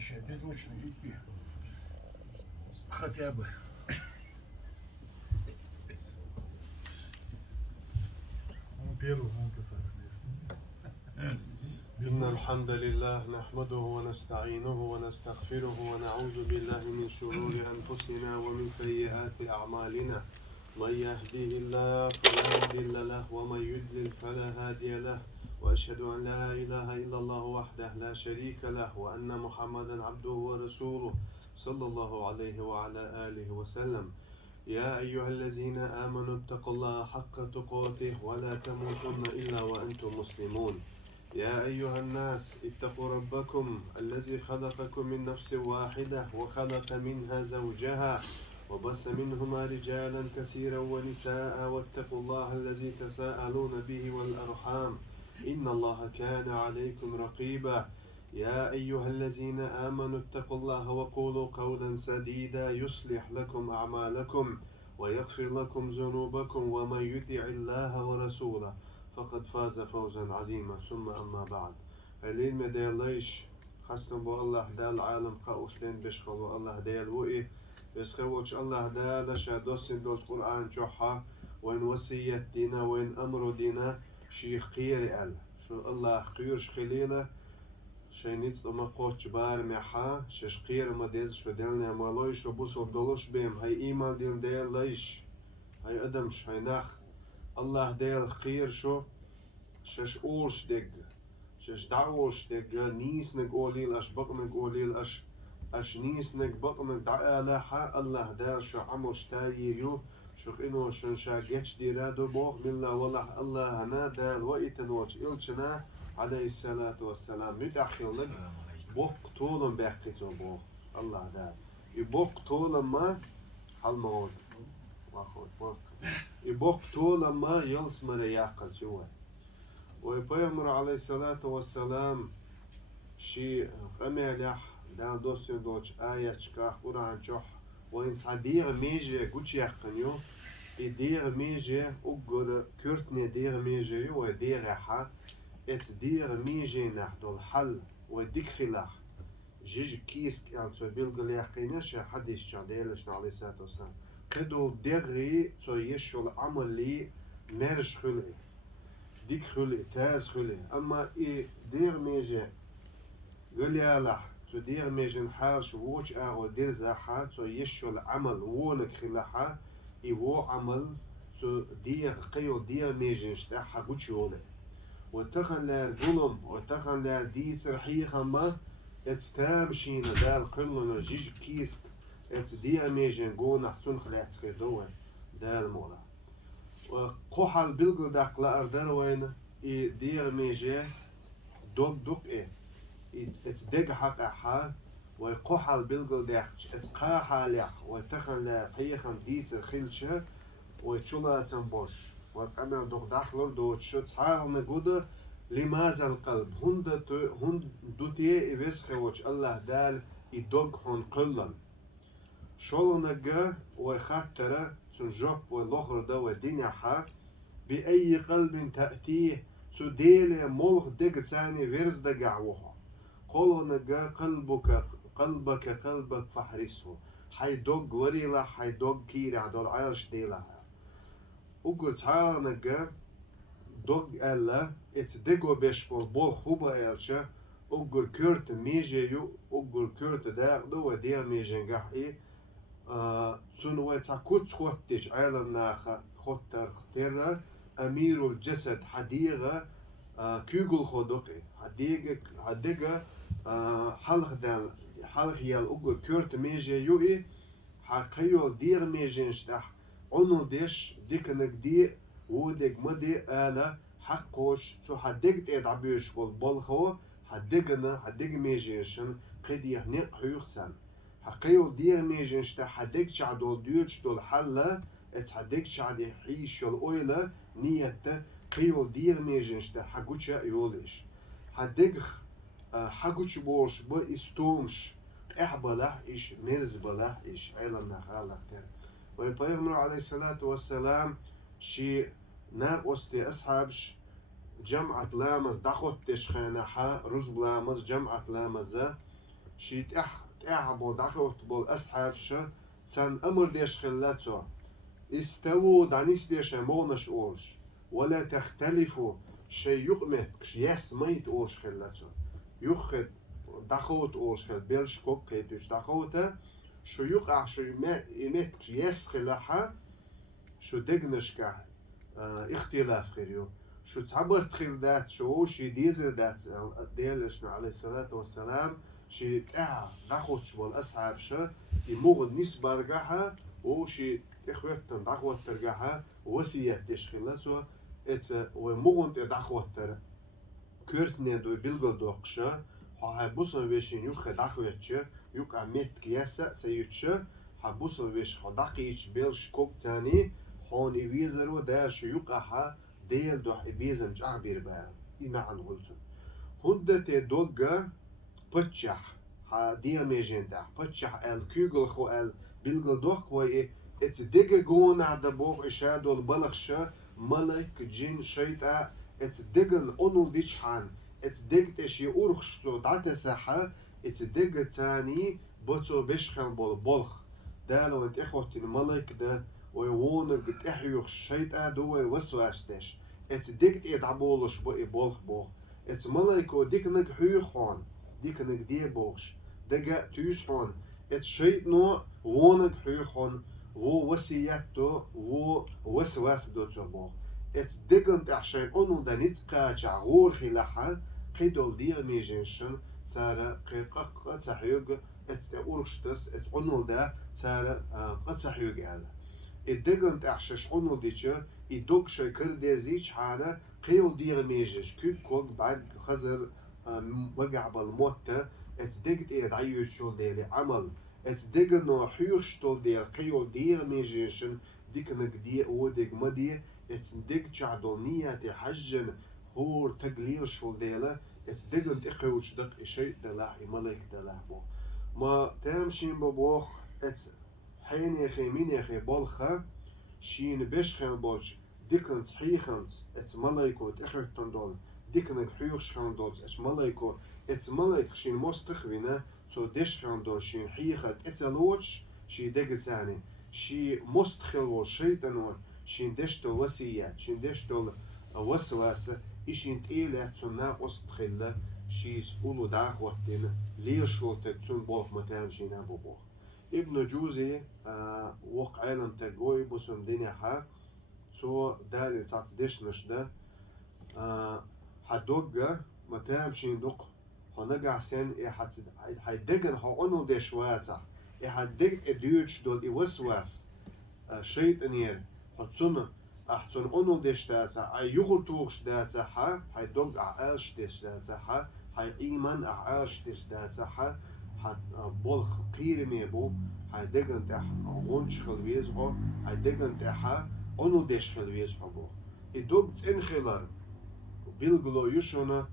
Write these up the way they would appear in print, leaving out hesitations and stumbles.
шея, беззвучно идти. Хотя бы. Он первый, он писатель. إن الحمد لله نحمده ونستعينه ونستغفره ونعوذ بالله من شرور أنفسنا ومن سيئات أعمالنا من يهديه الله فلا مضل له ومن يضلل فلا هادي له وأشهد أن لا إله إلا الله وحده لا شريك له وأن محمدا عبده ورسوله صلى الله عليه وعلى آله وسلم يا أيها الذين آمنوا اتقوا الله حق تقاته ولا تموتن إلا وأنتم مسلمون يا أيها الناس اتقوا ربكم الذي خلقكم من نفس واحدة وخلق منها زوجها وبث منهما رجالا كثيرا ونساء واتقوا الله الذي تساءلون به والأرحام إن الله كان عليكم رقيبا يا أيها الذين آمنوا اتقوا الله وقولوا قولا سديدا يصلح لكم أعمالكم ويغفر لكم ذنوبكم ومن يطع الله ورسوله فقد فاز فوزا عظيما ثم أما بعد العلم ديال ليش خاصة بو الله دال عالم قاوش لين بشخلو الله ديال وإيه بسخوش الله دال شادوسين دول القرآن جوحا وين وصية دينا وين أمر دينا شيخ قير أل شو الله قيرش خليله شينيت ما قوش بار محا شش قير ما ديز شو دلنا مالوي شو بوسو دولش بيم هاي إيمان ديال ليش هاي أدمش هاي ناخ الله ديال خير شو شش أوش دق شش دعوش دق نيس نق أوليل أش بق نق أوليل أش نيس نق بق نق دعالة حا الله ديال شو عموش تايريو شو إنو شن شاقش ديرادو بوه ملا والله الله هنا ديال وإتنوش إلشنا عليه الصلاة والسلام متأخر لك بوق طولن بحقيتو بوه الله ديال يبوق طولن ما حل موت واخد بوق يبوق طول ما يلسمر يعقل شوى ويبيامر عليه الصلاة والسلام شي قمالح دان دوسين دوش آية شكاح قرآن جوح وإن صديق ميجي قوش يقنيو يدير ميجي أقر كرتني دير ميجي ودير حا اتدير ميجي نحدو الحل وديك خلاح جيج كيس يعني بيلقل يقينش حديث شاديلش عليه الصلاة والسلام كدو دغري تو يشول عملي مرش خلي ديك خلي تاز خلي اما اي دير ميجي غليالح تو دير ميجي نحاش ووش اغو دير زاحا تو يشول عمل وونك خلاحا اي وو عمل تو دير قيو دير ميجي نشتاحا قوشولي وتخن لار قلم وتخن لار دي سرحيخا ما اتتامشينا دال قلنا جيج كيس ات دي اميجن جو نحتون خلات خيدوه دال مولا وقوحل بلغل داق لا اردر وين اي دي اميجي دوك دوك اي ات دق حق احا وقوحل بلغل داق ات قاحا لح وتخن لا قيخن ديس الخلشة وتشولا تنبوش وقامل دوك داخلر دو تشوت حال نقود لماذا القلب هند دوتي يوسخوش الله دال يدوك هون قلن شولنجا وخطرة سنجوب واللخر دا ودنيا حا بأي قلب تأتيه سديل ملخ دق ثاني ورز دقعوها قولنجا قلبك فحرسه حي دوق وريلا حي دوق كيري عدول عايش ديلها وقر تعالنجا دوق ألا اتدقوا بيشبول بول خوبا إلشا وقر كورت ميجيو وقر كورت داق دو وديا ميجين قحي سنوات ساكوت خوتش عالم ناخا خوتر ختيرا أمير الجسد حديقة كيغل خودقي حديقة حلق دال حلق يال أقول كورت ميجي يوئي حقيو دير ميجين شتاح عنو ديش ديكنك دي ودك مدي آلة حقوش سو حديق تيد عبيش بالبلخو حديق ميجيشن قد يهنق حيوخسن حقيو دير ميجن شتا حديك شعدو ديوش دول حلا ات حديك شعد يحيش الأويلة نية قيو دير ميجن شتا حقوشا يوليش حديك حقوش بوش با استومش احباله ايش مرز باله ايش عيلنا خالك تر ويبيغمر عليه الصلاة والسلام شي ناقوستي أصحابش جمعة لامز دخوت تشخينا حا رز لامز جمعة لامزة شي تعبوا دخوت بول أصحاب شا سن أمر ديش خلاتو استووا دانيس ديش مونش أورش ولا تختلفوا شي يقمت يس ميت أورش خلاتو يخد دخوت أورش خل بيلش كوك كيتوش دخوته شو يقع شو يمت يس خلاها شو دقنشكا اختلاف خيريو شو تعبر تخيل ذات شي ديزل ذات ديالشنا عليه الصلاة والسلام شي دخوت شو الأصحاب شا يموغد نسبة رجعها وشي إخوتن دخوت ترجعها وسيات تشخيلاتو وموغن دخوت تر كورتني دو بيلغل دوقشا حبوسن ويشين يوخ دخوتشا يوك عميت كياسة سيوتشا حبوسن ويش خدقيش بيلش كوك تاني هون إبيزرو دا شو يوقعها ديل دوح إبيزن جعبير بها إما عن غلسن هندة دوغا بتشح ها ديا ميجين دا بتشح الكوغل خو بيلغل دوق وي اتس ديجا جون عدا بوغ إشادو البلغشا ملك جين شيطا اتس ديجن أونو ديشحان اتس ديجت إشي أورخشتو دعتا ساحة اتس ديجا تاني بوتو بيشخان بولخ دا لو انت إخوتي الملك دا ويوونك تحيوخ شيطا دو وسواش داش اتس ديجت إيد عبولش بو بولخ بوغ اتس ملكو ديكنك حيوخون ديكنك دي بوغش دقا تيوسحون اتس شيطنو وونك حيوخون و وسياتو و وسواس دوتو بوغ اتس ديجنت عشان اونو دا نتقاچع غور خلاحا قيدول دير ميجنشن سارة قيقق سحيوغ اتس اورشتس اتس اونو دا سارة قد سحيوغ على الدقنت عشاش اونو ديتشا يدوك شي كرديزيش حالا قيل دير ميجنش كيب كوك بعد خزر وقع بالموتة اتس ديجت ايد عيوشو ديلي عمل اتس ديجنو حيوشتو ديل قيل دير ميجنشن ديكنك دي وديك مدي اتس ديج جعدونية تحجن هور تقليل شو ديلا اتس ديجنت اخيوش دق اشي دلاح ملك دلاح بو ما تامشين ببوخ اتس حين يخي مين يخي بولخة شين بيشخن بولش ديكن صحيخنس اتس ملايكو تخرتن دول ديكنك حيوشخن دول اتس ملايكو اتس ملايك شين مستخوينة سو ديشخن دول شين حيخت اتس لوتش شي ديجساني شي مستخل شيطان شين ديشتو وسيات شين ديشتو وسواسة إشين تقيلة تسونا أستخلة شيس أولو داخ وقتين ليشوت تسون بوخ متان شين أبو بوخ ابن جوزي وق عالم تقوي بسون دنيا حا سو دالي تاعت ديش نشده حدوغة متان شين دوق هنقع سين حيدقن هونو ديش واسع حدق اديوش دول إوسواس شيطانير حتسون أحسن أونو ديش داسا أي يغل توغش داسا حا هاي دوغ أعاش ديش داسا حا هاي إيمان أعاش ديش داسا حا حد بولخ قيرمي بو هاي دقن تح غونش خلويز بو هاي دقن تحا أونو ديش خلويز بو إدوغ تسين خلال بيلغلو يشونا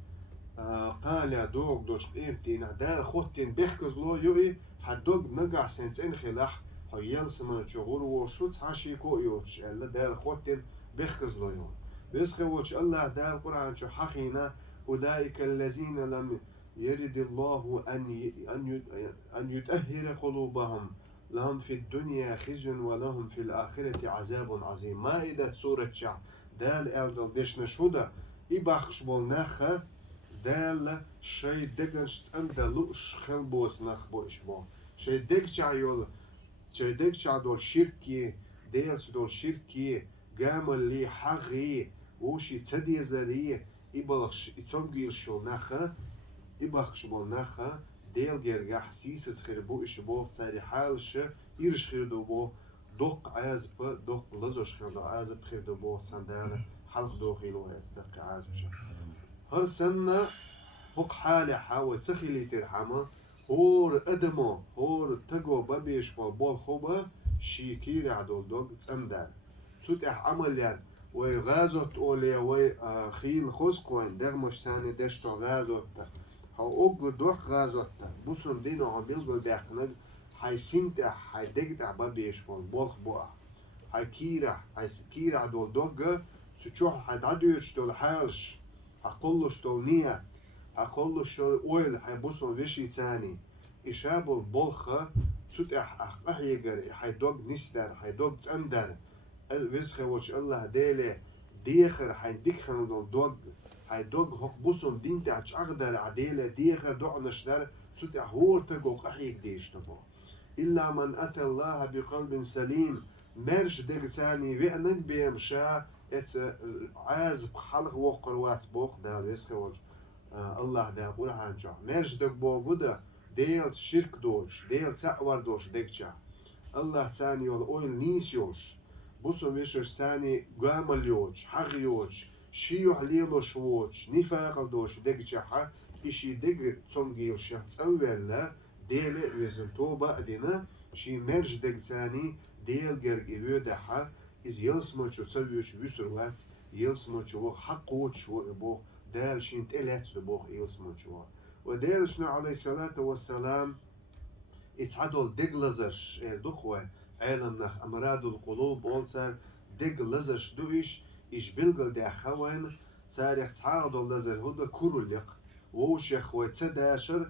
قال دوغ دوش قيمتين دال خوتين بيخكز لو يوي حدوغ نقع سنتين خلاح هيال سمن شغور وشوت حاشيكو يوتش الله دال خوتين بيخكز لو يوم بيسخوش الله دال قرآن شو حقينا أولئك الذين لم يرد الله أن يطهر قلوبهم لهم في الدنيا خزي ولهم في الآخرة عذاب عظيم ما إذا سورة شع دال ألدل ديش نشودا إباخش بولناخا دال شي دقنش أندلوش خلبوس نخبوش بو شي دقشع يول شي دقشع دول شركي ديلس دول شركي قامل لي حغي وشي تسدي زري إباخش إتوغيل شو نخا إباخش بول نخا ديل جرجح سيسس خربو إشبو تساري حالش إيرش خردو بو دوق عازب دوق لزوش خردو عازب خردو بو سندال حلق دوخيلو هستق عازب شا هر سنة هق حالي حاول سخيلي ترحمه هور أدمو هور تقو بابيش بول خوبه شيكيري عدول دوق تسندال سوتح عمل يعني وغازوت أولي وخيل خسقوين درمش ثاني دشتو غازوت هاو أوغل دوخ غازوت بوسون دينو عم بيلغل داخنج هاي سنتح هاي دقتع بابيش بولخ بوع هاي كيرا دول دوغ سوچوح هاي دادوش دول حالش هاقولوش دول نية هاقولوش دول أويل هاي بوسون وشي ثاني إشابل بولخة سوتح أحيجر حيدوق نسدر حيدوق تندر الوسخة وش الله ديله ديخر حيدخن دوق حيدوق هقبوسهم دين تعش أقدر عديله ديخر دع نشدر سوتح هور تقوق أحيج ديش تبو إلا من أتى الله بقلب سليم مرش دقساني وأنك بيمشا اس عاز بخلق وقر واس بوق دا وسخة وش الله دا برهان جا مرش دق بوغودا ديل شرك دوش ديل سأور دوش دقجا الله ثاني يول اويل نيس يوش بوسو ويشش ثاني قامل يوش حق يوش شيوح ليلوش ووش نفاق دوش دقجا حا إشي دق تصنقي يوش تسأول ديل ويزن توبا أدينا شي مرش دق ثاني ديل جرق يودا حا إز يلسموش تسويش ويسروات يلسموش ووخ حق ووش ووخ دال شين تلات بوخ يلسموش ووخ وديلشنا عليه الصلاة والسلام اتعدل دق لزش دخوة عالم نخ أمراض القلوب أولسر دق لزش دويش إش بلغل دا خوان ساريخ تعادل لزر هدا كوروليق ووشيخ ويتسداشر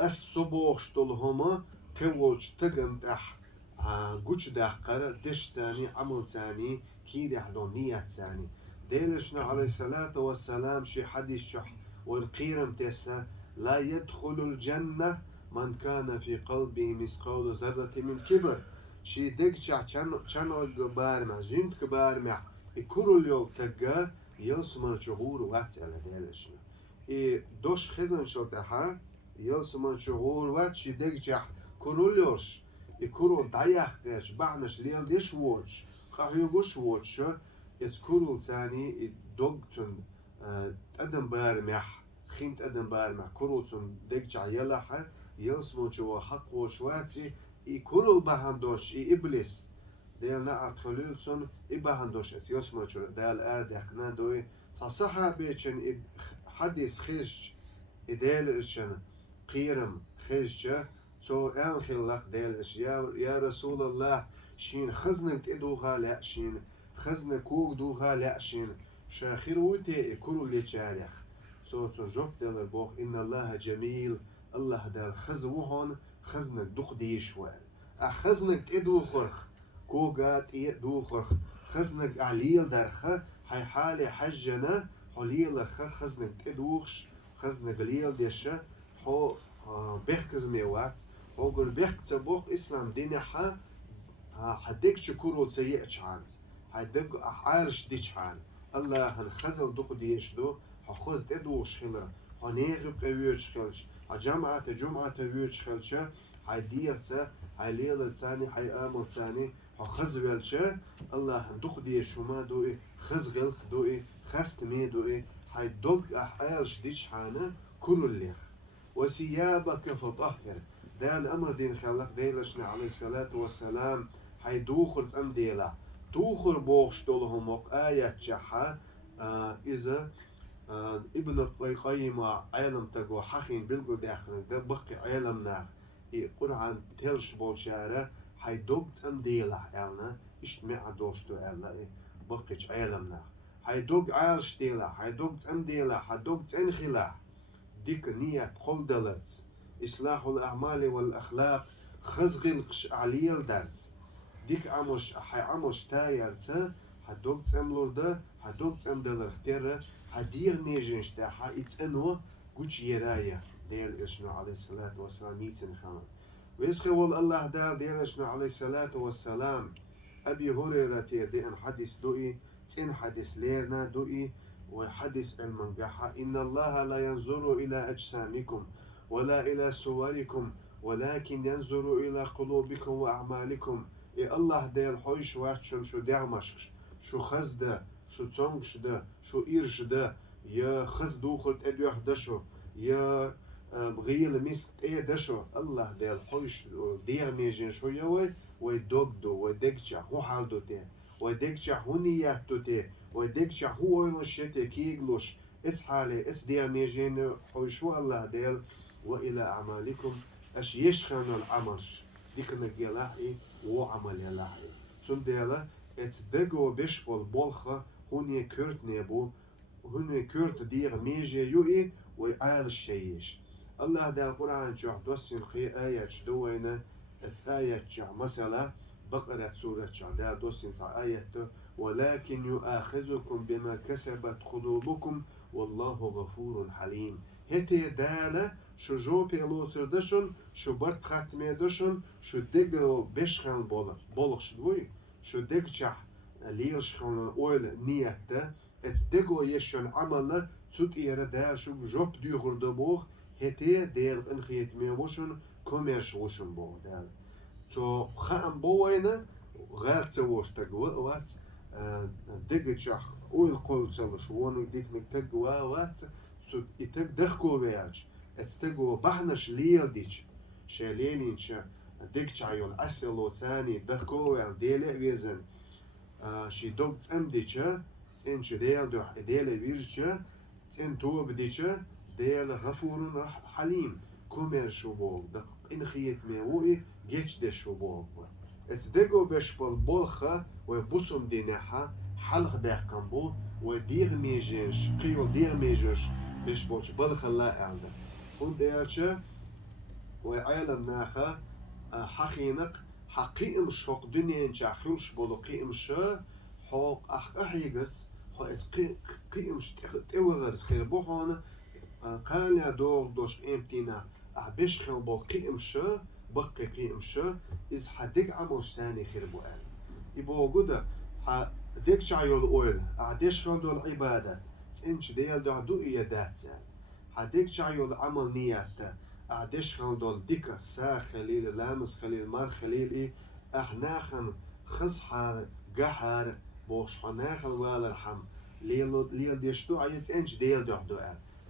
الصبوخ شتلهما كوش تقم تح قوش داقر دش ثاني عمل ثاني كيدي حدون نية ثاني ديلشنا عليه الصلاة والسلام شي حديث شح والقيرم تسا لا يدخل الجنة من كان في قلبه مثقال ذرة من كبر شي دقشع چن بارمع زنت بارمع يكرو اليوم تقا يلسمر شهور وات على ديلشنا دوش خزن شلتها يلسمر شهور وات شي دقشع كروليوش يكرو ضيق بعنش ليل ديش ووش قهيوش ووش يذكروا ثاني دوغتن أدم بارمع خينت أدم بارمع كروتن دقجع يلحى يلسمو جوا حق وشواتي كرول بهندوش إبليس ديال نعت خليلسون إبهندوش يسمو جوا ديال أردخنا دوي تصحى بيشن حديث خيش إديل إشن قيرم خيش سو أنخلق ديل إش يا رسول الله شين خزنك إدوها لا شين خزنة كوك دوها لأشين شاخير وتي كل اللي تشارخ صوت جوب دل بوخ إن الله جميل الله دل خزوهن خزنك دوخ ديشوال أخزنك إدو خرخ كوغات إدو خرخ خزنك عليل درخ حي حالي حجنا حليل خزنك إدوخش خزنك ليل ديشة حو بيخكز ميوات وقل بيخكز بوخ إسلام دينحا حدك شكورو سيئة عند هيدق عارش ديشان الله هنخزل دوق ديشدو هخوز ددوش خلا هنيغب قويش خلش جمعة ويش خلشة هيديتسا هيليل ثاني هيامل ثاني هخزولشة الله هندوق ديشوما دوئي خزغل دوئي خستمي دوئي هيدق عارش ديشانه كل الليخ وثيابك فطهر ده الأمر دين خلق ديلشنا عليه الصلاة والسلام هيدوخرز أم ديلا دوخر بوخش دولهم وق آيات جحا إذا ابن القيم عالم تقو حخين بلغو داخل ده بقي عالم ناخ قرآن تلش بولشارة هيدوغ تم ديلا عالنا اشتمع دوشتو عالنا بقيش عالم ناخ هيدوغ عالش ديلا هيدوغ تم ديلا هيدوغ تنخلا ديك نية قل دلت إصلاح الأعمال والأخلاق خزغل عليل درس ديك عموش تايرتا هدوك تسملور ده هدوك تسمدل اختيار هدير نيجنش ده هيتسنو قوش يرايا ديال إشنا عليه الصلاة والسلام يتسن خان ويسخي الله دال ديال إشنا عليه الصلاة والسلام أبي هريرة دي أن حديث دوئي تين حديث ليرنا دوئي وحديث المنجحة إن الله لا ينظر إلى أجسامكم ولا إلى صوركم ولكن ينظر إلى قلوبكم وأعمالكم الله ديال حوش واتشن شو دعمش شو خزده شو تصنش ده شو إيرش ده يا خزدو خلت أدوح دشو يا بغيل مسك إيه دشو الله ديال حوش ديال ميجين شو يوي ويدقدو ويدقشع هو حالدو تي ويدقشع هو نياتو تي ويدقشع هو ويلشتي كيغلوش إس حالي إس ديال ميجين حوشو الله ديال وإلى أعمالكم أش يشخن العمش ديك نجيلاحي وعمل يلاحي سن ديلا ات دغو بيشول بولخه هوني كورت نيبو هوني كورت دير ميجي يوي وعال الشيش الله ده القرآن جع دوسين خي آية دوينة آية جع مثلا بقرة سورة جع ده دوسين آية ولكن يؤاخذكم بما كسبت قلوبكم والله غفور حليم. هتي دالة شو جو بيلو سردشن شو برت ختمي دشن شو ديجو بيشخن بولخ شدوي شو ديجشح ليلشخن أول نيته ات ديجو يشن عمله سوت إيرا دا شو جوب ديغر دبوخ هتي ديل انخيت ميوشن كوميرش وشن بو دال تو خام بوينه غير تسوش تقوى وات ديجشح أول قول سلش ووني ديك تقوى وات سوت إتك دخكو بياج اتستقو بحنش ليل ديش شالينينش ديكشايول أسلو ثاني دخكو ديلي ويزن شي دوغ تسم ديشا تسين ديل دوح ديل ويرشا تسين توب ديشا ديل غفور حليم كومير شوبوغ دق إن خيت ميوي جيش دي شوبوغ اتدقو باش بالبولخة ويبوسم ديناحا حلق باقنبو ودير ميجيش قيو دير ميجيش باش بوش بالخة لا أعلم كنت يارشا وعالم ناخا حقينق حقيم شوق دنيا انشا خلش بولو قيم شا حوق أحيقس حوق قيم تغرس خير بوحانا قال يا دوش امتنا أحبش خل بول قيم شا بقي قيم شا إز حدق عموش ثاني خير بوال يبو قد حدق شعيول أول أعدش خل دول عبادة تنش ديال دو إيادات سال حدق شعيول عمل نياته أعدش خل دول ديكا سا خليل لامس خليل مار خليل أحناخن خصحار قحار بوش حناخن والرحم ليل ديشتو عيت انش ديل دو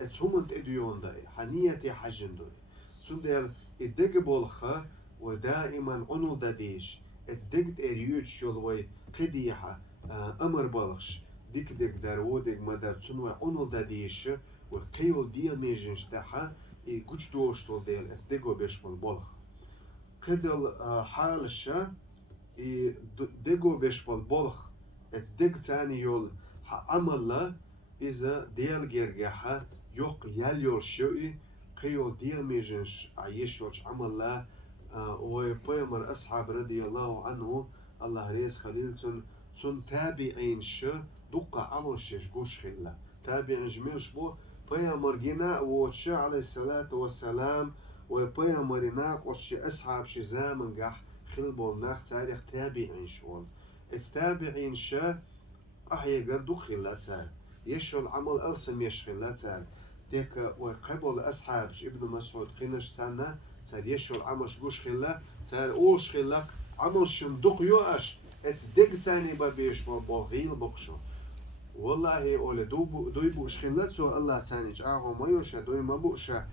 اتسومنت اديون داي حنيتي حجن دول سندل الدق بولخة ودائما عنو داديش اتدقت اريوت شلوي قديحة امر بولخش ديك دارو ديك مدار سنوي عنو داديش وقيول ديل ميجنش تاحا قوش دوشتول ديل اتدقو بيش بالبولخ قدل حالشا دقو بيش بالبولخ اتدق ثاني يول عمل إذا ديال جرجحة يق يليور شوي قيو ديال ميجنش عيشوش عمل لا ويبيمر أصحاب رضي الله عنه الله ريس خليل سن تابعين شو دقة عمل شش قوش خلا تابعين جميلش بو بيمر جنا وشا عليه الصلاة والسلام وبيمر ناق وش أصحاب شزام جح خلبول ناق تاريخ تابعين شوال التابعين شا أحيى قدو خلا سار يشو العمل ألسم يشغل لا سار ديك وقبل أصحاب ابن مسعود خنش سنة سار يشو العمل شقوش خلا سار أوش خلا عمل شمدق يوأش اتدق ثاني بابيش بغيل بقشو والله أولي دوي بوش خلا سو الله ثاني جاعو ما يوشا دوي ما بوشا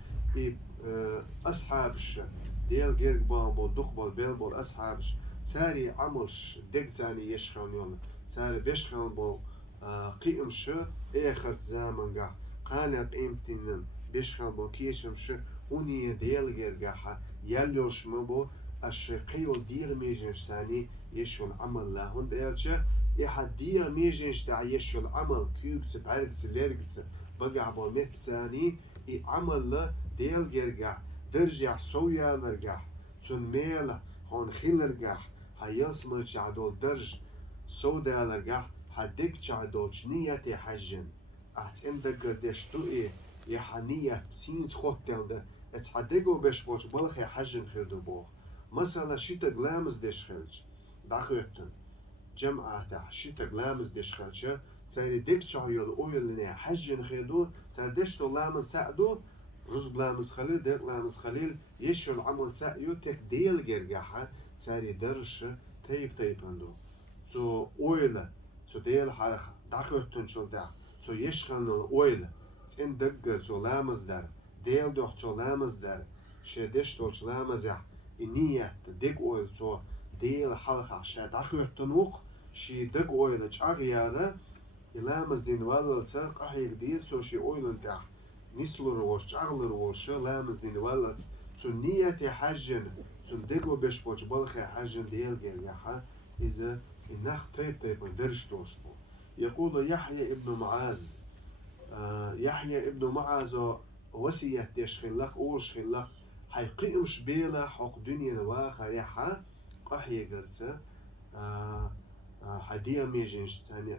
أصحابش ديال جيرك بال دخبال بيل بال أصحابش ساري عملش دق ثاني يشخون يوم ساري بيشخون بال قيم شو آخر زمان قا قالت قيمتين بيشخل بو كيشم شو هوني ديال جرجحة يلوش مبو الشقيو دير ميجنش ثاني يشو العمل لا هون ديالشة إحد دير ميجنش تاع يشو العمل كيوكس بعرقس ليرقس بقع بو مت ثاني عمل لا ديال جرجح درجع سويا لرجح سن ميل هون خيل لرجح هيصمل عدول درج سودا لرجح حدك تعدوش نية حجن عندك قردش توئي يحنية سين خوتل ده اتحدقو باش بوش بلخ حجن خيردو بوخ مثلا شيتا غلامز ديش خلج داخوتن جمعة تاع شيتا غلامز ديش خلج ساري ديك تعيل اويل لنا حجن خيردو سار ديش تو لامز ساعدو رز غلامز خليل ديك غلامز خليل يشو العمل ساعيو تك ديل جرجحة ساري درش تيب اندو سو اويل سو ديل حرخ داخوتن شو داخ سو يشخن الأويل تين دقر سو لامز در ديل دوح سو لامز در شدش توش لامز يح النية دق أويل سو ديل حلقة عشان داخوتن وق شي دق أويل تشاغيارة يلامز دين والله ساق أحيق ديل سو شي أويل تاع نسلو روش تشاغل روش لامز دين والله سو نية حجن سو دقو بيش بوش بلخي حجن ديل جريحة إذا النخ طيب درش توشبو يقول يحيى ابن معاذ يحيى ابن معاذ وسيات ديش خلق أوش خلق حيقيمش بيلا حق دنيا واخر يحا قحية قرسة حديا ميجنش تاني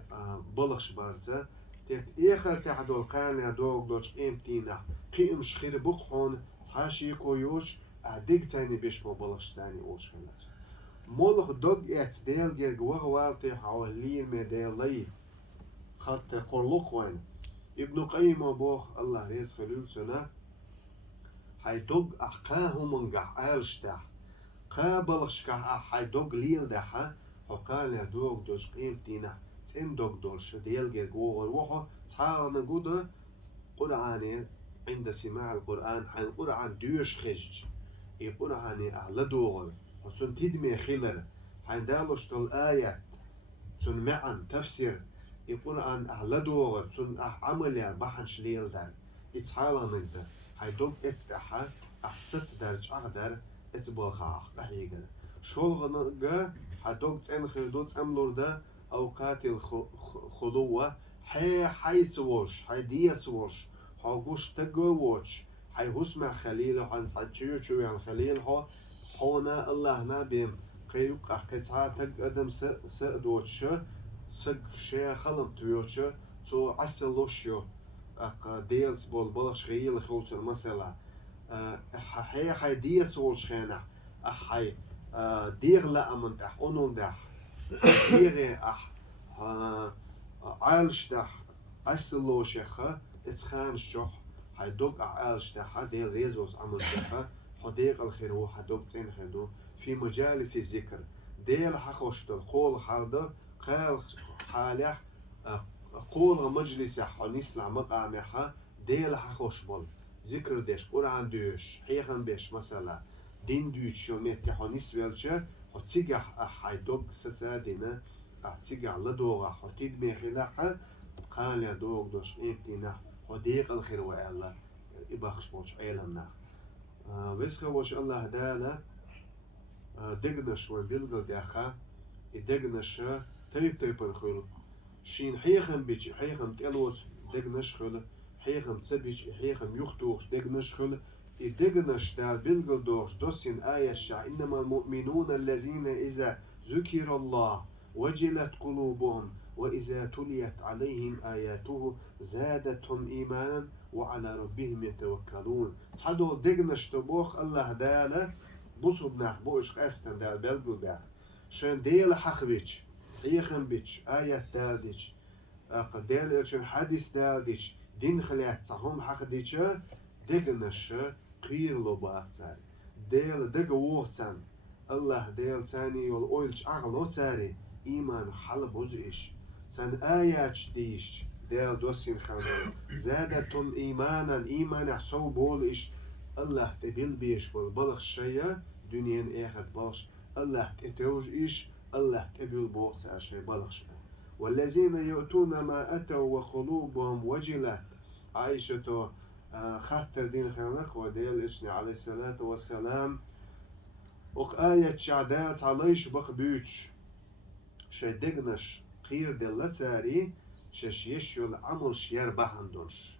بلغش بارسة تيت إيخر تحدول قانيا دوغ دوش قيمتينا قيمش خير بخون تحاشي كويوش أديك تاني بيش بلغش تاني أوش خلق مولغ دوغ إعت ديل جيرج وغوالتي حوالين مديل لي خط قرلق وين ابن قيم بوخ الله ريس خلول سنة حي دوغ أحقاهم من قحالشتاح قابلشكا حي دوغ ليل دحا حقال دوغ دوش قيمتينا تين دوغ دوش ديل جيرج وغوالوحو تحاول نقود قرآني عند سماع القرآن حي القرآن دوش خجج القرآن أعلى دوغل وسن تدمي خلر حين دالوش تل آيات سن معن تفسير القرآن أعلى دوغل سن عمليا بحن شليل دار إتحالا نقدر حين دوغ إتدحا أحسس دارج أقدر إتبالخا أحيقر شولغنغا حدوغ تنخر دو تأملور دا أوقات الخلوة حي تسوش حي دي تسوش حاقوش تقووش حي هسمع خليل عن تعجيو شو يعني خليل حونا الله نبيم قيوق أحكتها تقدم سأدوش سق شيء خلم تويوش سو عسلوشيو ديلز بول بلغش خيل خلوش المسألة حي دي سول شخينا حي دير لا أمن تح أنون دح دير عالش دح عسلوشيخ اتخان شح حيدوق عالشتاح دير ريزوس عمل شخا حديق الخيرو حدوق تين خيدو في مجالس الذكر دير حخوشتل قول حالده قال حالح قول مجلس حنسلع مقامها دير حخوش بول ذكر ديش قرآن دوش حيخن بيش مثلا دين دوش يوميت حنس ويلشه حتيجا حيدوق سسادنا حتيجا لدوغا حتيد ميخلاحا قال يا دوغ دوش إنتنا حديق الخير وعلا إباخش بوش عيلمنا ويسخا وش الله دالا دقنش وبيلغل داخا دقنش تيب الخير شين حيخم بيش حيخم تلوت دقنش خل حيخم تسبيش حيخم يختوش دقنش خل دقنش دال بيلغل دوش دوسين آية الشع إنما المؤمنون الذين إذا ذكر الله وجلت قلوبهم وإذا تليت عليهم آياته زادتهم إيمانا وعلى ربهم يتوكلون صحدو دقنش تبوخ الله دالا بوصب ناخ بوش قاستن دال بلقل باخ شان ديل حخبيش حيخن بيش آيات دالديش ديل إلشن حديث دالديش دين خليات صحهم حخديش دقنش قير لو باخساري ديل دقوه سان الله ديل ثاني يول أويلش أغلو ساري إيمان حل بوزيش سن آيات ديش ديل دوسين خانو زادتهم إيمانا إيمان سو بولش الله تبيل بيش بالبلغ شيء دنيا آخر بلش الله تتوج إيش الله تبيل بوغ ساشي بلغ شيء والذين يؤتون ما أتوا وقلوبهم وجلة عائشة خاطر دين خانق وديل إشني عليه الصلاة والسلام وق آية شعدات عليش بق بيوش شدقنش خير دل ساري شش يشول عمل شير بحندوش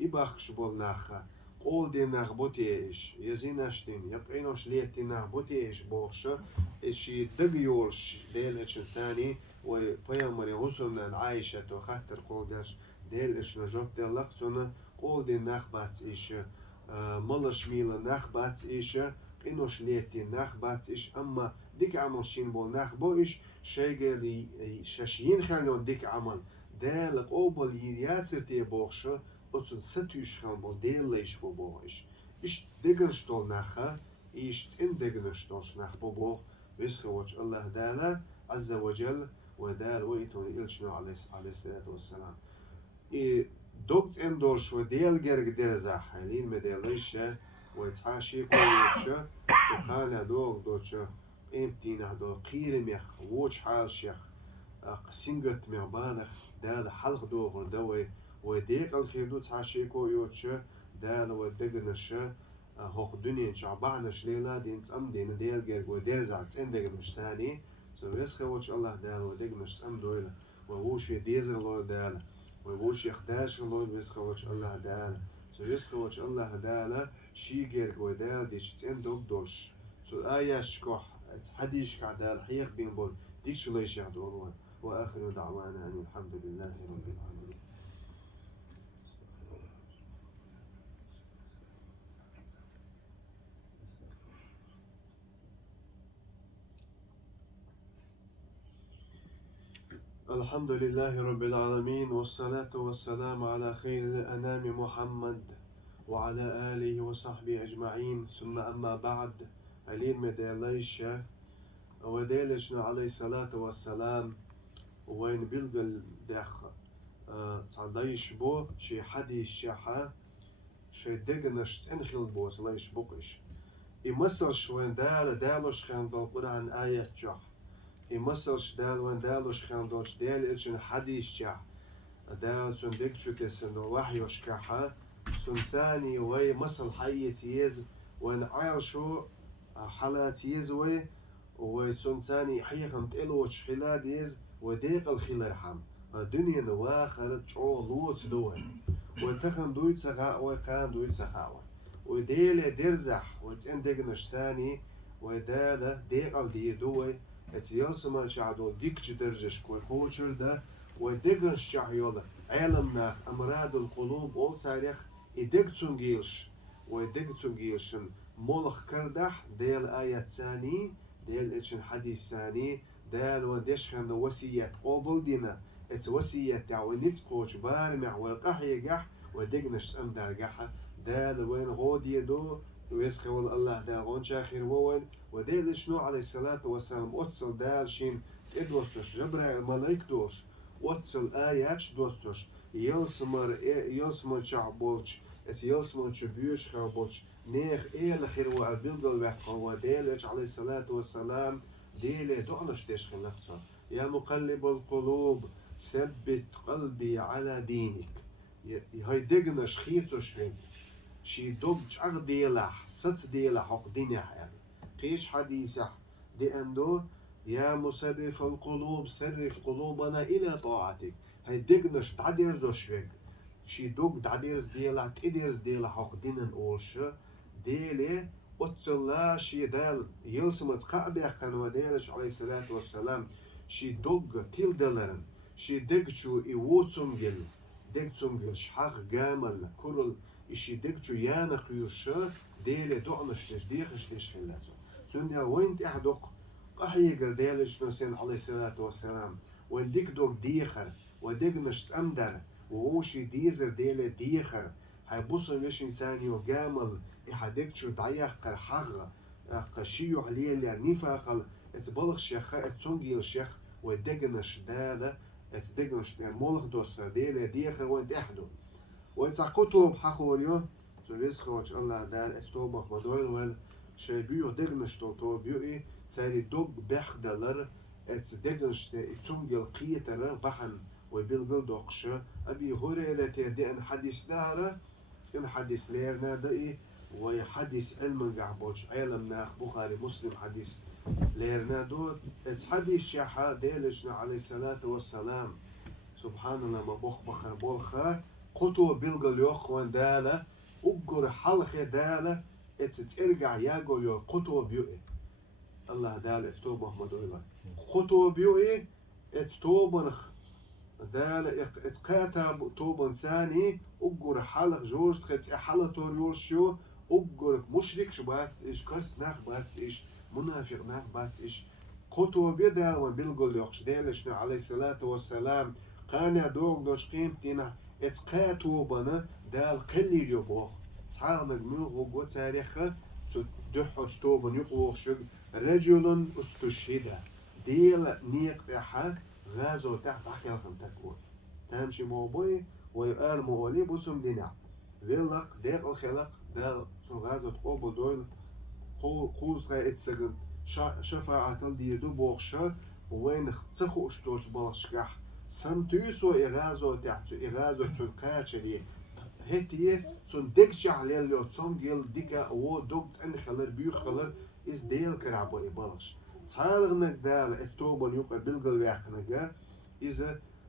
إباخش بول ناخا قول دي ناخ بوتيش يزيناشتين يبقينوش ليتي ناخ بوتيش بوخش إشي دقيورش ديل إشن ثاني وبيامري غسلنا عايشة وخاطر قول داش ديل إشن جوب ديل لخسونا قول دي ناخ بات إيش ملش ميلا ناخ بات إيش قينوش ليتي ناخ بات إيش أما ديك عمل شين بول ناخ بو إيش شيغلي شاشين خانون ديك عمل ديل قوبل ياسر تي بوخش أصل ستوش خان بول ديل ليش بو بوش إيش دقنشتول ناخا إيش تن دقنشتولش ناخ بو بوخ ويسخوش الله دالا عز وجل ودال ويتون إلشنو عليه الصلاة والسلام دوكت اندولش وديل جرق درزا حالين مديليشة ويتحاشي كويوشة وقالا دوغ دوشة امتينا دو قيرميخ ووش حالشيخ قسنجت مغبالخ دال حلق دوغر دوي وديق الخير دو تحاشي كويوشة دال ودقنشة هوق دنيا شعبانش ليلة دين سام دين ديل جرق ودرزا تندقنش ثاني سو يسخوش الله دال ودقنش سام دويلة ووش يديزر لو دال ووش يخداش الله بيسخوش الله دال So يسخوش الله دالا شيجر ودال ديش تين دوغ دوش. So آية شكوح حديش كعدال حيخ بين بول ديش ليش يعدولون. وآخر دعوانا أن الحمد لله رب العالمين. الحمد لله رب العالمين والصلاة والسلام على خير الأنام محمد وعلى آله وصحبه أجمعين ثم أما بعد عليم مداليش ودالشنا عليه الصلاة والسلام وين بلغل داخ تعديش بو شي حديش شاحا شي دقنش تنخل بو سلايش بوقش يمسلش وين دالوش خان دول قرآن آية جح يمسلش دال وين دالوش خان دولش دال إلشن حديش جح دال سن دكشو تسن وحيوش كاحا سن ثاني وي مسل حي تيز وين عايشو حلا تيز وي سن ثاني حيخم تقلوش خلا ديز وديق الخلا حم الدنيا نواخر تشعو لوت دوه وتخن دويت سخاء وكان دويت سخاوة وديل درزح وتن دقنش ثاني ودال ديقل دي دوه اتيالسما شعدو ديكش درجش كوي خوشر ده ودقنش شعيول علمنا أمراض القلوب أول تاريخ إدقتونجيلش ودقتونجيلشن مولخ كردح ديل آية ثاني ديل إتشن حديث ثاني ديل وديش خان وسيات قبل دينا ات وسيات تعو نتقوش بارمع والقحي قح ودقنش سم دارقحة ديل وين هو ديدو ويسخول الله ديل غون شاخر وين وديل شنو عليه الصلاة والسلام أتصل ديل شين إدوستش جبرائيل ملايك دوش واتسل آيات دوستش يلسمر شعبولش اس يلسمر شبيوش خابولش نيخ خير وابيلغل وحقا وديلش عليه الصلاة والسلام ديلي دعنش ديش خلقصا يا مقلب القلوب ثبت قلبي على دينك هاي دقنش خيطوش فين شي دوغج اغ ديلح ست ديلح حق دينيح يعني قيش حديثح دي اندو يا مسرف القلوب صرف قلوبنا إلى طاعتك هاي دقنش تعديرز دوشوك شي دوغ تعديرز ديلا تقديرز ديلا حق دينن أولش ديلي أتصلا شي دال يلسمت قابيخ كان وديلش عليه الصلاة والسلام شي دوغ تيل دلرن شي دقشو إيوتسونجل دقشونجل شحق جامل كرل إشي دقشو يانق يوش ديلي دعنش ديخش ديش خلاتو سنديا وين تحدق أحيي قردالش نسين عليه الصلاة والسلام وديك دوك ديخر وديك نش أمدر ووشي ديزر ديلة ديخر هاي بوصل مش إنساني وجامل إحديك شو ضيق قرحغ قشيو عليه اللي نفاقل اتبلغ شيخ اتسونجيل شيخ وديك نش دالة اتديك نش مولخ دوس ديلة ديخر وانت احدو واتساقوتو بحقوريو سويس خوش الله دال استوبخ مدويل شبيو ديك نش تو بيو ساري دوغ بخدلر اتس دقنش اتسونجل قيتر بحن وبيلغل دوغش ابي هريرة تدين حديث نارا تين حديث ليرنا دقي وحديث علم قعبوش علم ناخ بخاري مسلم حديث ليرنا دو اتس حديث شاحا ديلشنا عليه الصلاة والسلام سبحان الله ما بخ بخر بولخا قطو بيلغل يوخوان دالا اقر حلقة دالا اتس ترجع ياغل يو قطو بيوئي الله دال استوبه مدويلا خطو بيوئي اتوبن دال اتقاتا توبن ثاني اقر حلق جوج تخت حلطور يوشيو اقر مشرك شبات ايش كرس ناخ بات ايش منافق ناخ بات ايش خطو بيدال وبيلقل يوخش دالشنا عليه الصلاة والسلام قانا دوغ دوش قيمتنا اتقاتو بنا دال قلي يبوخ تعال نجموه وقو تاريخ دحوش توبن يقوخ رجل استشهد ديل نيق غازو تحت حكي لكم تكون تمشي موبوي ويقال مولي بسم دينا فيلق ديق الخلق دال سو غازو تقوبو دويل قوز غا اتسجن شفاعة دي دوبوخشا وين تخو اشتوش بالشكح سمتيسو إغازو تحت إغازو تنقاتشلي هتي سون ديكشع ليلو تسونجيل ديكا و دوكت ان خلر بيو خلر is deel krabo i balsh tsalgnak dal etobon yuqa bilgal yaqnaga is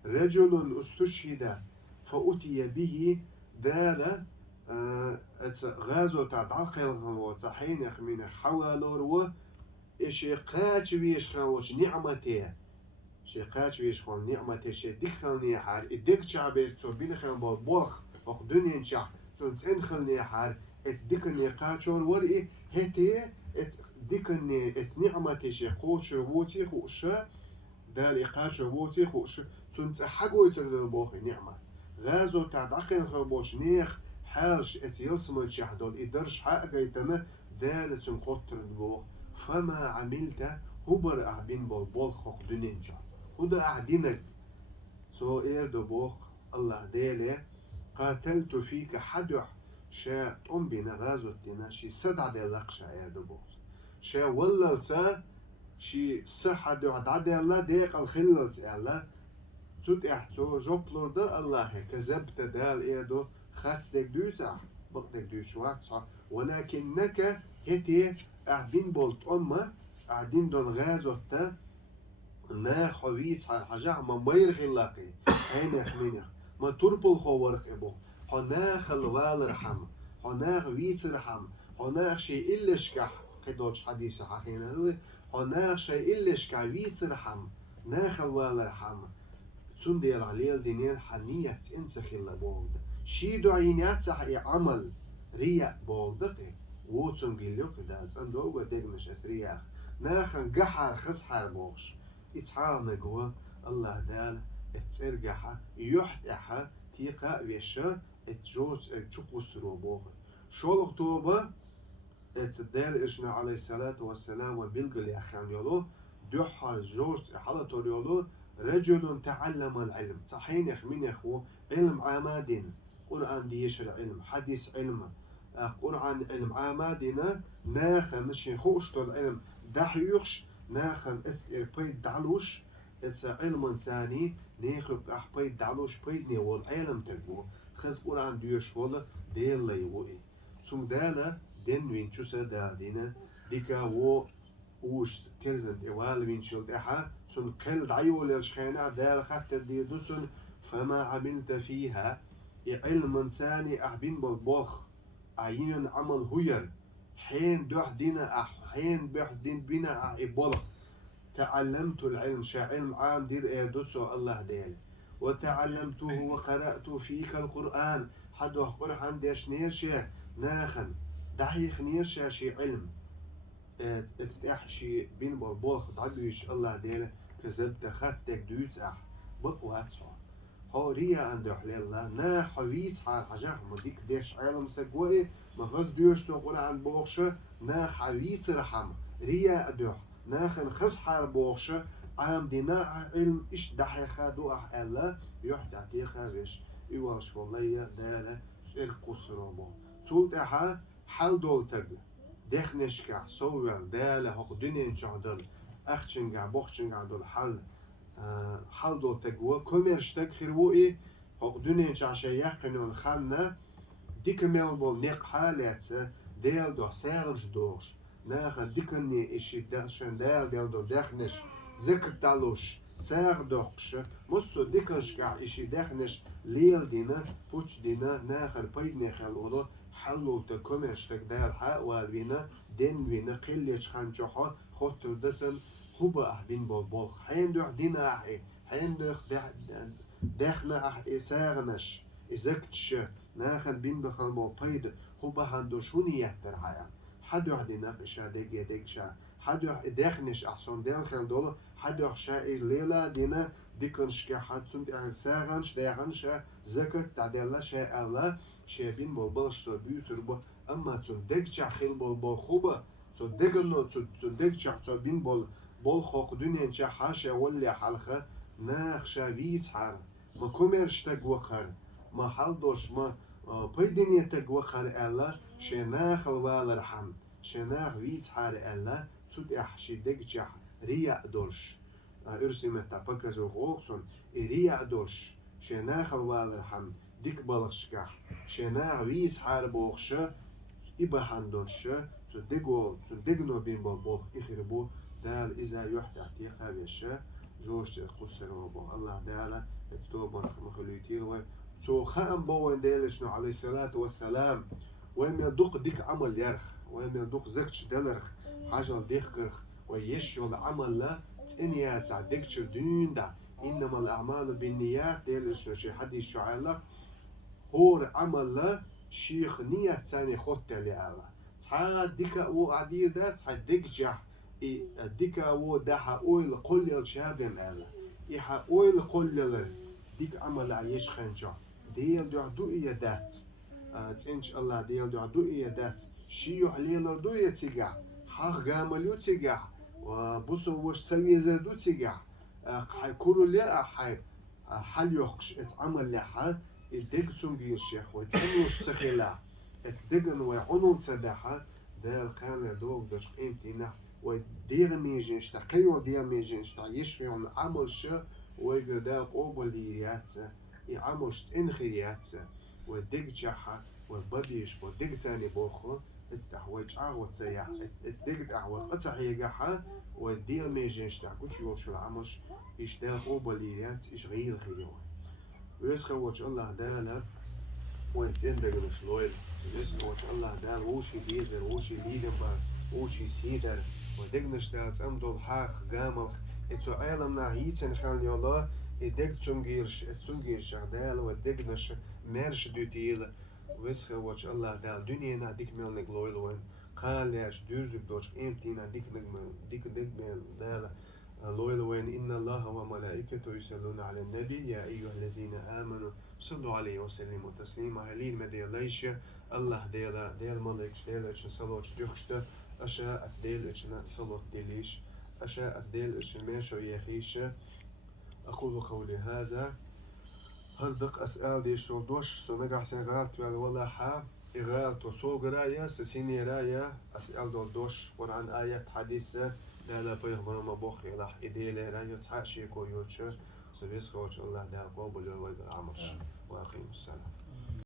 رجل استشهد فأتي به دال غازو تعقل غلو صحين يخمين حوالور و إشي قاش ويش خاوش نعمته شي قاش ويش خون نعمته شي دخلني حار إدك شعبي تو بين خان بولخ أو دنيا شع تو تنخلني حار دكني قاشون وري هتي دكني نعمته شي قوش ووتي خوش دال قاش ووتي خوش تو حقو يتردبوخ نعمة غازو تعقل غلوش نيخ حالش يلسمن شحدول إدرش حق جيتنا دال تم قطر بوخ فما عملت هبر أعبين بول خوك دنينجا هدا أعدينك سو دبوخ الله ديلي قاتلت فيك حدح شا بينا غازو الدينا شي سدع ديلك شا دبوخ شا وللسا شي صحة دعدي الله ديق الخلص الله سوت احتو جوبلور ده الله كذبت دال ايدو خاتدك دوسع بطنك دوش واقصع ولكنك هتي أعبين بولت أما أعدين دون غازوتا نا خويت على حاجة ما ميرخ اللاقي هنا خمينة ما تربل خوارق إبو هنا خلوال رحم هنا خويت رحم هنا شيء إلش كح قدوش حديث حقينا هنا شيء إلش كويت رحم نا خلوال رحم تون ديال عليل دينير حنية انسخ إلا بولد شي دعينيات صح عمل ريا بولدقي ووتسون بيليوك دالس اندو ودقنش اسرياخ ناخن قحر خسحر بوش اتحال نقوى الله دال اتسرقحا يحتحا تيقا ويشا اتجوز اتشقوسرو بوخ شولغ توبا اتدال اشنا عليه الصلاة والسلام وبيلقل يخان يولو دوحر جوز حالة يولو رجل تعلم العلم صحين يخمين يخو علم عمادين قرآن دي يشرع علم حديث علم قرآن علم عمادنا ناخن شيخوش طول علم دحيوش ناخن بيد دعلوش علم ثاني ناخن بيد دعلوش بيد نيوال علم تقو خز قرآن ديوش ولا ديل ليوئي ثم دالا دين وين شوسا دالدينا ديكا وش ترزن إوال وين شلت إحا ثم قل دعيول الشخينة دال خطر دي دوسن فما عملت فيها علم ثاني أحبين بالبوخ عين عمل هير حين دوح دينا حين بيح دين بنا إبولخ تعلمت العلم شا علم عام دير دوسو الله ديل وتعلمته وقرأت فيك القرآن حدو قرآن ديش نيرشي ناخن دحيخ نيرشي شي علم استحشي بين بالبوخ دعيش الله ديل كذبت خاتك دوت بقوات صح هوريا عند حليلا نا حويس حال حاجة ما ديك ديش عالم سجوي ما غز دوش تقول عن بوخشة نا حويس رحم ريا أدوح نا خن خس حال بوخشة عام دينا علم إيش دحي خادو ألا يحت عتيخا بيش إيواش والله دالة القصر بو سولت أحا حل دول تج دخنشكع سوال دالة هق دنيا شعدل أختشنجع بوخشنجع دول حل دول تجوا كوميرشتك خيروي هق دنيا شعشة يقنون خلنا ديك ميل بول نق حالات ديل دو سيرج دوش ناخن ديكني إشي داشن ديل دو دخنش ذكر تالوش سير دوش مصو ديكنشكع إشي دخنش ليل دينا بوش دينا ناخن بيدني خلولو حلو تكوميرشتك ديل حق والوينا دين وينا قليش خانجوحا خطر دسن خوبا أحبين بول حين دوح دينا أحي حين دوح دخنا أحي سيرنش إزكتش ناخن بين بخل بول بيد خوبا هندوشوني يحتر حيا حدو عدينا إشا ديك يديك شا حدو دخنش أحسن دين خل دولو حدو شا ليلة دينا ديكنشكا حدسون دي سيرنش ديغنش زكت تعديلا شا ألا شا بين بول بلش تو بيوتر بو أما تون ديكشا خيل بول خوبا تو ديكنو تو ديكشا تو بين بول خوك دنيا شا حاشا ولي حلخة ناخ شا فيت حار ما كوميرشتك وخر ما حلدوش ما بيدني تجوخر ألا شناخ الوالرحم شناخ ويت حار ألا سود أحشي دجح ريا دورش أرسم تبكز وغوصن ريا دورش شناخ الوالرحم ديك بالشكا شناخ ويت حار بوخش إبهندوش سود دجنو بين بوخ إخربو دال إذا يحتى تيخا بيش جوش قصر وبو الله دالا اتوبون مخلوتير سو خام بوين ديلشنو عليه الصلاة والسلام وين يدق ديك عمل يرخ وين يدق زكش دلرخ حاجة ديخكرخ ويشو العمل لا تنيات عدكش دون دا إنما الأعمال بالنيات ديلشنو شي حد يشعر هور عمل لا شيخ نية تاني خط اللي على صحاد ديكا و عدير ده صحاد ديك جح ديكا و دحا اويل قل الشابين على إيحا اويل قل ديك عمل عيش خنجا ديال دو إيا دات تنش الله ديال دو إيا دات شيو عليل دو إيا تيجا حق جامليو تيجا وبصو وش سوي زردو تيجا حيكورو لي حل يخش اتعمل لها الدق سنجي الشيخ ويتعملوش سخيلا الدقن ويعنون سداحة ده القان دوغ دش قيمتنا ودير ميجنش تقيو دير ميجنش يشفيون عمل شا ويقر ده قوبل ديريات يعملش تنخيريات ودق جحا وبديش ودق ثاني بوخو استحوج عاوت سياح استدق عاوت قصحي جحا ودير ميجنش تاكوش يوش العمش إيش ده قوبل ديريات إيش غير خيريون ويسخوش الله دالا ويتندق مش لويل ويسخوش الله دال وشي ديزر وشي ليدنبر وشي سيدر ودقنش دالت أمدول حاخ قامل اتو عالمنا هيتن خان يالله ادق تسنجيرش دال ودقنش مارش دوتيل ويسخوش الله دال دنيا ديك ملنك لويل وين قال ياش دوزك دوش امتينا ديك مل دال لويل وين إن الله وملائكته يصلون على النبي يا أيها الذين آمنوا صلوا عليه وسلموا تسليما هليل مدي ليش الله ديال ملائكش ديال إتشن صلوات ديخشته أشاء أتديل إتشن صلوات ديليش أشاء أتديل إتشن ماشو يخيش أقول قولي هذا هردق أسأل دي شو دوش سو نجح سنغالت ولا حا إغال تصوغ رايا سسيني رايا أسأل دول دوش ورعن آيات حديثة لا بيخبر ما بوخي راح إديله رايو تحاشي كو يوتش سبيس خوش الله دا قوبل الويد العمش وأقيم السلام